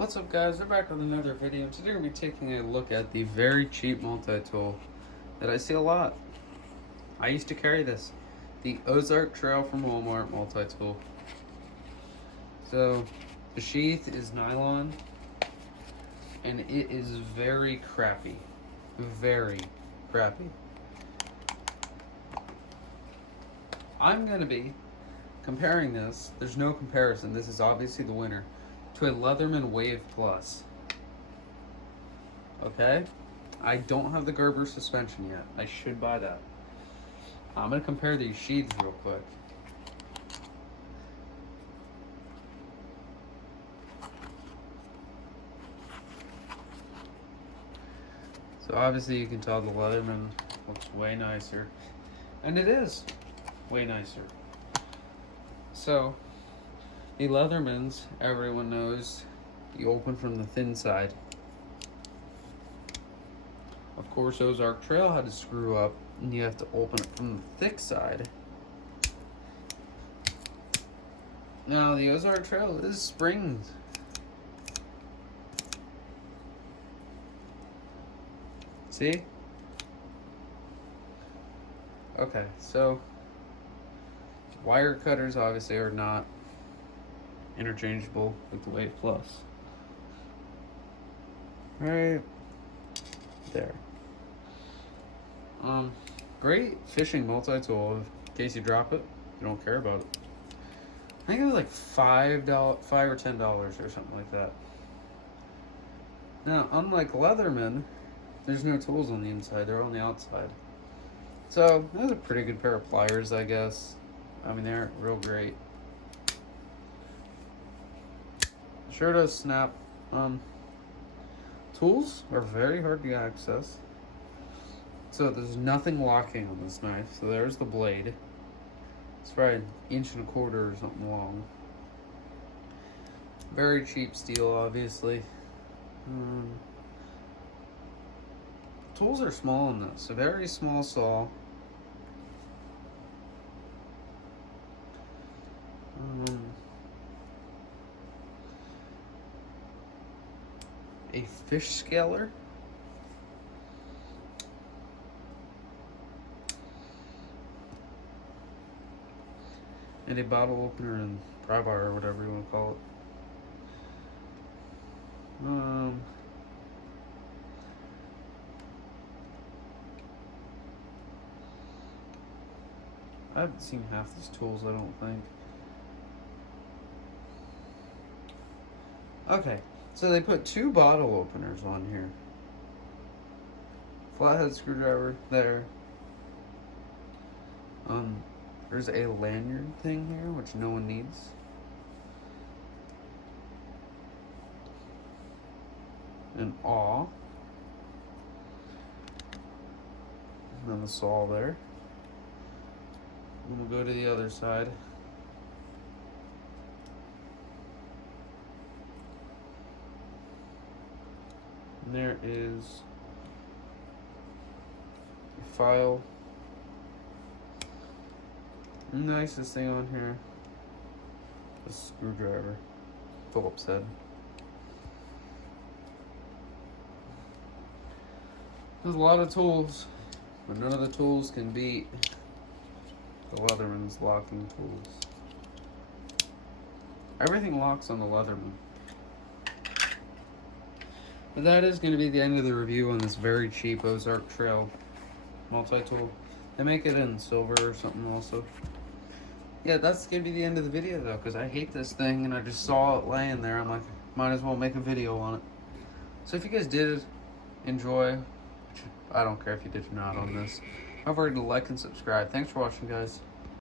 What's up, guys? We're back with another video. Today we're going to be taking a look at the very cheap multi-tool that I see a lot. I used to carry this, the Ozark Trail from Walmart multi-tool. So the sheath is nylon and it is very crappy. Very crappy. I'm going to be comparing this. There's no comparison. This is obviously the winner. To a Leatherman Wave Plus. Okay? I don't have the Gerber suspension yet. I should buy that. I'm going to compare these sheaths real quick. So obviously you can tell the Leatherman looks way nicer. And it is way nicer. So the Leathermans, everyone knows, you open from the thin side. Of course, Ozark Trail had to screw up, and you have to open it from the thick side. Now, the Ozark Trail is springs. See? Okay, so wire cutters obviously are not interchangeable with the Wave Plus. Right there. Great fishing multi-tool in case you drop it. You don't care about it. I think it was like $5 or $10 or something like that. Now, unlike Leatherman, there's no tools on the inside, they're on the outside. So, that's a pretty good pair of pliers, I guess. I mean, they're real great. Sure does snap. Tools are very hard to access. So there's nothing locking on this knife. So there's the blade. It's probably an 1.25 inches or something long. Very cheap steel, obviously. Tools are small in this. A very small saw. A fish scaler. And a bottle opener and pry bar, or whatever you want to call it. I haven't seen half these tools, I don't think. Okay, so they put 2 bottle openers on here. Flathead screwdriver there. There's a lanyard thing here, which no one needs. An awl. And then the saw there. And we'll go to the other side. And there is a file. Nicest thing on here, a screwdriver, Phillips head. There's a lot of tools, but none of the tools can beat the Leatherman's locking tools. Everything locks on the Leatherman. But that is going to be the end of the review on this very cheap Ozark Trail multi-tool. They make it in silver or something also. Yeah, that's going to be the end of the video though, because I hate this thing and I just saw it laying there. I'm like, might as well make a video on it. So if you guys did enjoy, which I don't care if you did or not on this, don't forget to like and subscribe. Thanks for watching, guys.